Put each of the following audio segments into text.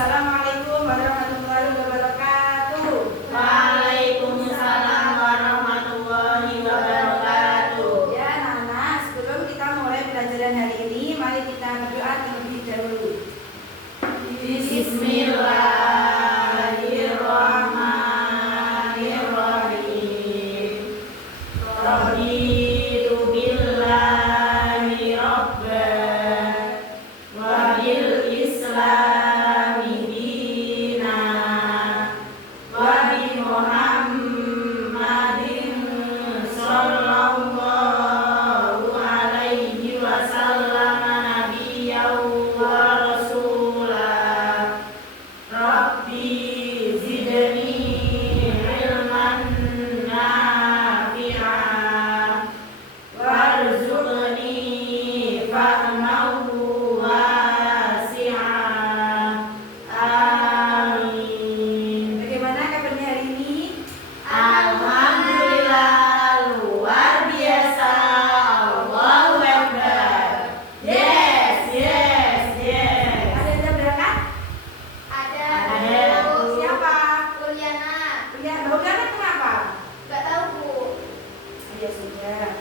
Assalamualaikum warahmatullahi wabarakatuh. Waalaikumsalam warahmatullahi wabarakatuh. Ya anak-anak, sebelum kita mulai pelajaran hari ini, mari kita berdoa terlebih dahulu. Bismillahirrahmanirrahim. Raditu billahi rabban wa bil islami dinan wa bi Muhammadin sallallahu alaihi wasallam nabiyyan wa rasulah. Rabbi zidni ilman nafi'an warzuqni fahmahu wasi'an. Amin. Bagaimana kabarnya hari ini? Alhamdulillah, luar biasa. Allahu Akbar. Yes, yes, yes. Ada yang berangkat? Ada. Siapa? Uliana, Ya, Baugana kenapa? nggak tahu Bu. Ya sudah.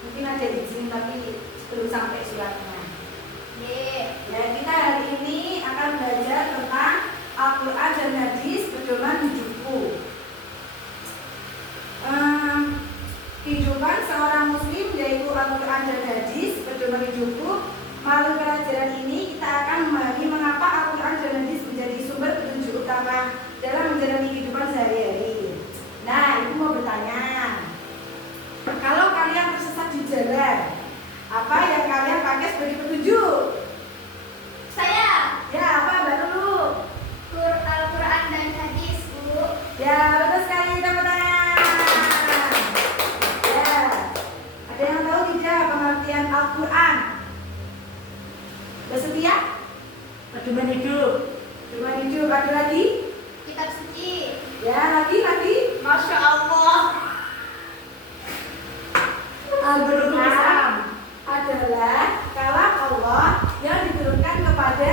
Mungkin ada di sini tapi belum sampai suratnya. Ya, kita hari ini akan belajar tentang Al-Quran dan Hadis pedoman hidupku. Kehidupan seorang muslim yaitu Al-Quran dan Hadis pedoman hidupku. Melalui pelajaran ini kita akan memahami mengapa Al-Quran dan Hadis menjadi sumber petunjuk utama dalam menjalani kehidupan sehari-hari. Nah, ibu mau bertanya, kalau kalian tersesat di jalan, apa yang kalian pakai sebagai petunjuk? Saya Ya, apa Mbak Lulu? Al-Quran dan hadis Bu. Ya, betul sekali, tepuk tangan. Ya, ada yang tahu tidak pengertian Al-Quran? Bersedia? Pedoman hidup. Cuma hidup, ada lagi? Kitab suci. Ya, lagi. Masya Allah. Al-Quran adalah kalam Allah yang diturunkan kepada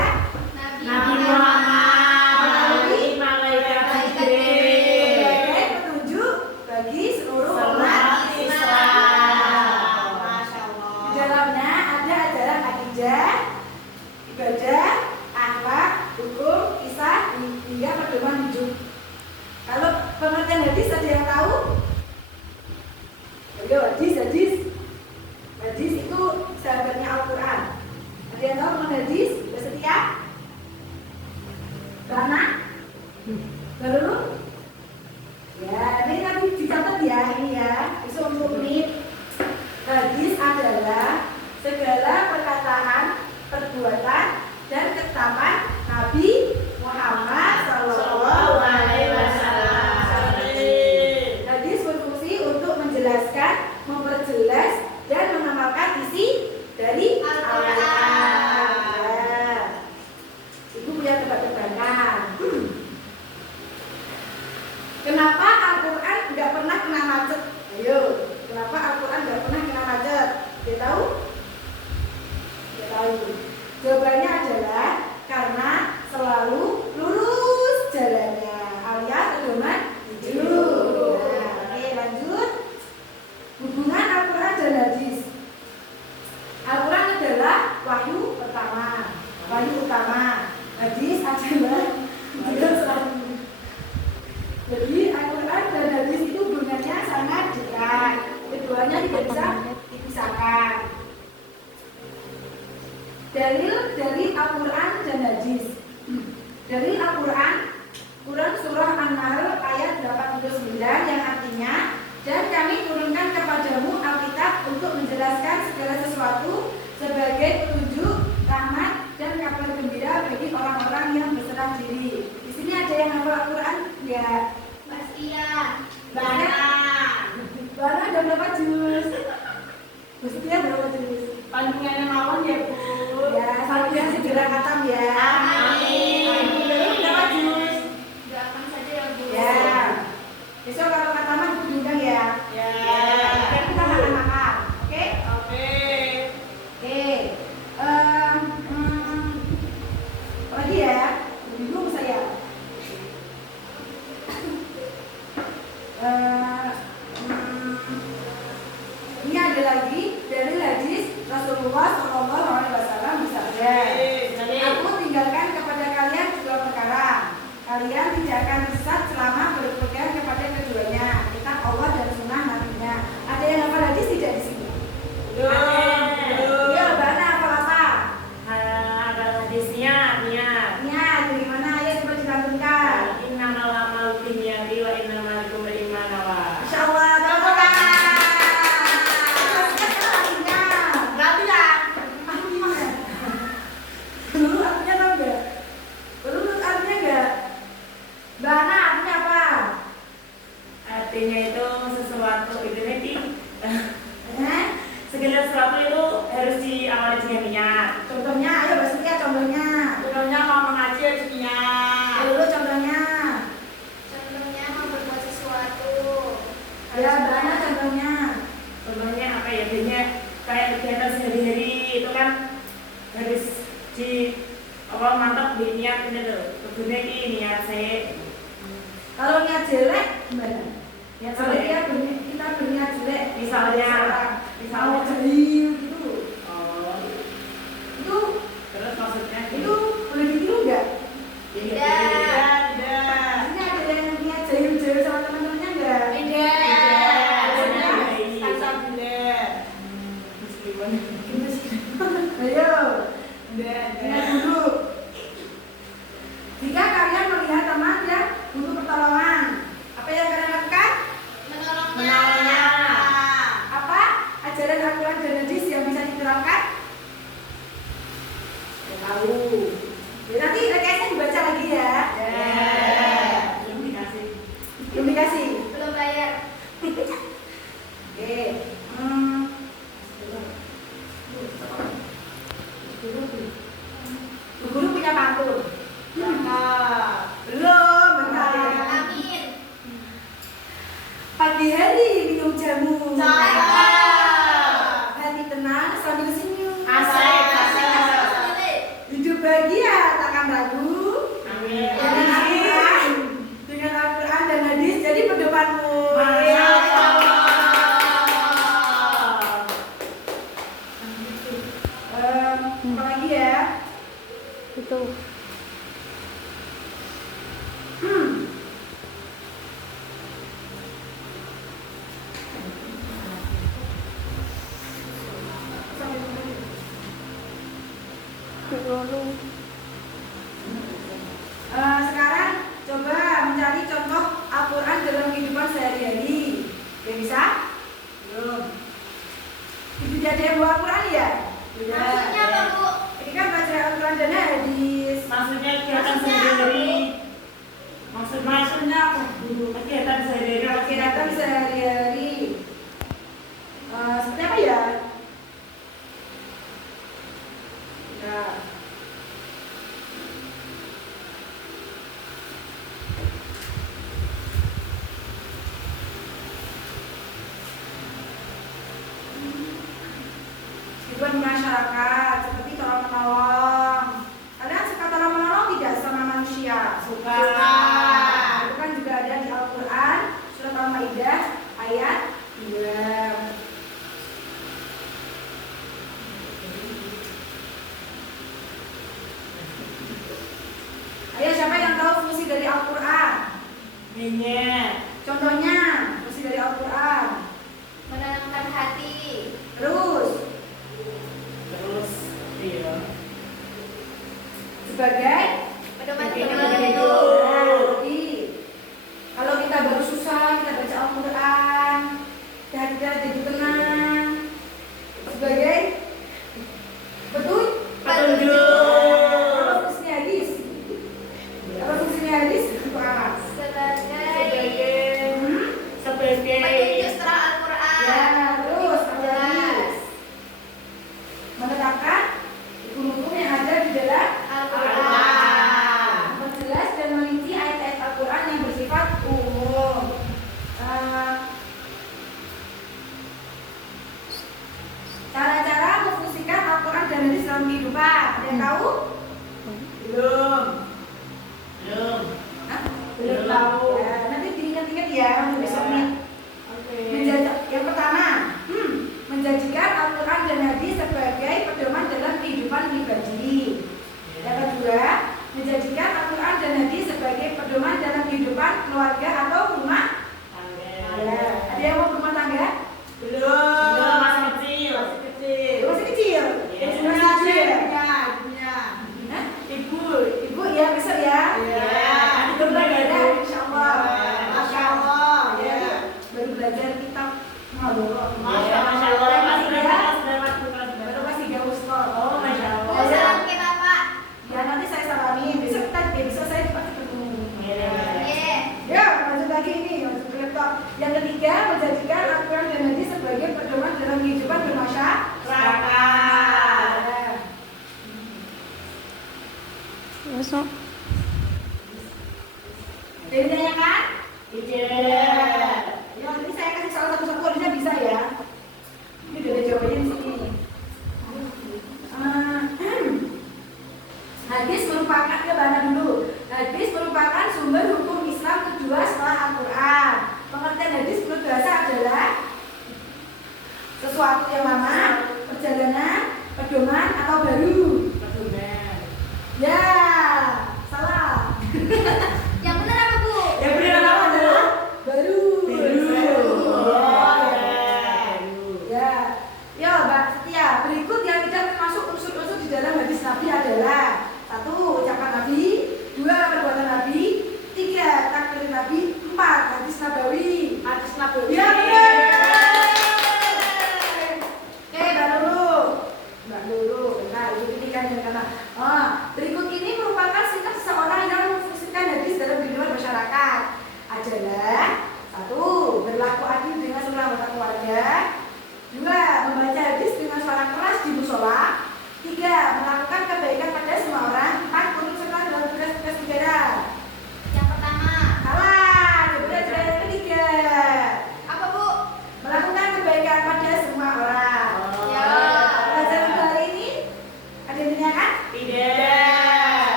Nabi Muhammad melalui malaikat Jibril sebagai petunjuk bagi seluruh umat umat Islam. Islam. Masya Di Allah. dalamnya ada ajaran akidah, ibadah, akhlak, hukum, kisah, hingga pedoman hidup. Kalau pengertian hadis ada yang tahu? Ayo, hadis. Hadis itu sahabatnya Al-Quran. Ada yang tahu tentang hadis? Bersedia? Karena? Baru? Ya, ini nanti dicatat ya, ini ya. Itu untuk menit. Hadis adalah segala perkataan, perbuatan, dan ketetapan Nabi Muhammad Sallallahu Alaihi Wasallam. Hadis berfungsi untuk menjelaskan, memperjelas, dan mengamalkan isi dari Al-Quran. Ya. Ibu punya tebak-tebakan. Kenapa Al-Quran nggak pernah kena macet? Ayo, kenapa Al-Quran nggak pernah kena macet? Dia tahu? Dia tahu. Jawabannya adalah karena selalu lurus jalannya, alias pedoman hidup. Nah, oke, lanjut. Hubungan Al-Quran dan hadis. Al-Quran adalah wahyu pertama, wahyu utama. Hadis adalah juga selanjutnya. Jadi Al-Quran dan hadis itu hubungannya sangat dekat. Keduanya tidak bisa dipisahkan. Dalil dari Al-Quran dan hadis. Dari Al-Quran, Quran surah An-Nahl ayat 89 yang artinya, dan kami turunkan kepadamu Alkitab untuk menjelaskan segala sesuatu sebagai petunjuk, rahmat, dan kabar gembira bagi orang-orang yang berserah diri. Di sini ada yang hafal Al-Quran? Ya. Mas Iya. Bana ada berapa juz? Maksudnya berapa juz? Panjungannya mawon ya Bu. Ya, sampai segera khatam ya. Amin. Baru berapa juz? Doakan saja ya Bu. Ya. Besok kalau khataman diundang ya. Ya. Dan kita makan-makan, oke? Oke. Oke. Lagi ya. Eh, hmm, ini ada lagi dari hadis Rasulullah Shallallahu Alaihi Wasallam bersabda, aku tinggalkan kepada kalian dua perkara. Kalian tidak akan sesat selama berpegang kepada keduanya, kitab Allah dan sunnah Nabi-Nya. Ada yang hafal hadis tidak di sini? Iya, mana apa? Ada hadisnya, niat. Niat, dari mana? Ayo coba dilantunkan. Innamal a'malu binniyati wa innamal likulli imrin ma nawa. Insya Allah, tepuk Dulu artinya tahu nggak? Dulu artinya nggak? Bana artinya apa? Artinya itu sesuatu itu nanti Eh? segala sesuatu itu harus diawali dengan niat. Contohnya, ayo Mbak Setia contohnya. Contohnya mau mengaji harus niat. Ayo dulu contohnya. Contohnya mau berbuat sesuatu. Ya, Bana contohnya. Contohnya apa ya? Biasanya kayak kegiatan sehari-hari itu kan harus di apa mantap di niat ini tuh. Kemudian ini niat saya. Kalau niat jelek gimana? Niat Kalau jelek. kita berniat jelek, Misalnya mau jeli gitu, oh, itu terus maksudnya itu boleh ditiru nggak? Tidak. Ini ada yang niat jahil-jahil sama teman-temannya nggak? Ayo, ingat dulu. Jika kalian melihat teman yang butuh pertolongan, apa yang kalian lakukan? Menolongnya. Apa ajaran Al-Quran dan hadis yang bisa diterapkan? Ya, tahu. Ya, nanti rekayasa dibaca lagi ya. belum dikasih. Belum dikasih. Belum bayar. Oke. Bu Guru punya pantun. Belum, bentar ya. Amin. Pagi hari minum jamu. Cakep. Hati tenang sambil senyum. Asik. Hidup bahagia takkan ragu. Amin. Dengan Al-Quran dan hadis jadi pedomanmu. Masya Allah. Apa lagi ya? Itu. Sekarang coba mencari contoh Al-Quran dalam kehidupan sehari-hari. Ya bisa? Belum. Itu jadi yang bawa Al-Quran ya? Maksudnya apa, Bu? Ini kan baca Al-Quran dan hadis. Maksudnya kegiatan sehari-hari. Maksudnya apa? Kegiatan sehari-hari. Kegiatan sehari-hari. Seperti apa ya? Ya. Kehidupan masyarakat seperti tolong menolong. Kalian suka tolong menolong tidak sama manusia? Suka. Itu kan juga ada di Al-Quran surat Al-Maidah ayat 2. Ayo siapa yang tahu fungsi dari Al-Quran? Ini. Contohnya fungsi dari Al-Quran. Menenangkan hati. Terus Terus iya. sebagai Pedoman Pedoman hidup. hidup. jadi kalau kita baru susah kita baca Al-Quran, hati kita jadi tenang. Sebagai betul? Petunjuk. Apa fungsinya hadis? Apa fungsinya hadis? Untuk apa? Sebagai Sebagai petunjuk setelah Al-Quran. Ya, terus apa lagi? Jelas. Menetapkan hukum-hukum yang ada di dalam Al-Quran. keluarga atau rumah tangga. Ada yang mau berumah tangga? Belum, masih kecil. Masih kecil. Iya. Masih kecil. Hah? Ibu ya besok ya. Ada Berbeda, teman insya Allah. Masya Allah. Ya. Baru belajar kitab Mahluk. Masya Allah. Masih Baru kelas 3 Ustaz. Oh, Masya Allah. Oh, salam ke Bapak. Ya nanti saya salamin. Besok saya pasti ketemu. Iya. Iya. Ya, lanjut lagi ini, lanjut ke laptop. Yang ketiga, menjadikan Al-Quran dan Hadis sebagai pedoman dalam kehidupan bermasyarakat. Masuk. Jadi ditanyakan? Iya. Ya, nanti saya kasih salah satu-satu, harusnya bisa ya. Ini udah ada jawabannya di sini. Hadis merupakan, ya bahana dulu. Hadis merupakan sumber hukum Islam kedua setelah Al-Quran. Pengertian hadis menurut bahasa adalah sesuatu yang lama, perjalanan, pedoman atau baru. Pedoman. Ya, salah. Yang benar apa, Bu? Yang benar apa, Bu? Baru. Oh, Ya, ya, Mbak Setia. Berikut yang tidak termasuk unsur-unsur di dalam hadis Nabi adalah: 1. Ucapan Nabi, 2. Perbuatan Nabi, 3. Takbir Nabi, 4. Hadis Nabawi. Ya, benar. Oke, Mbak Nurul. Nah, ini kan yang kata. Berikut ini merupakan sifat seseorang yang memfungsikan hadis dalam kehidupan masyarakat adalah: 1. Berlaku adil dengan seluruh anggota keluarga, 2. Membaca hadis dengan suara keras di musola, 3. Melakukan kebaikan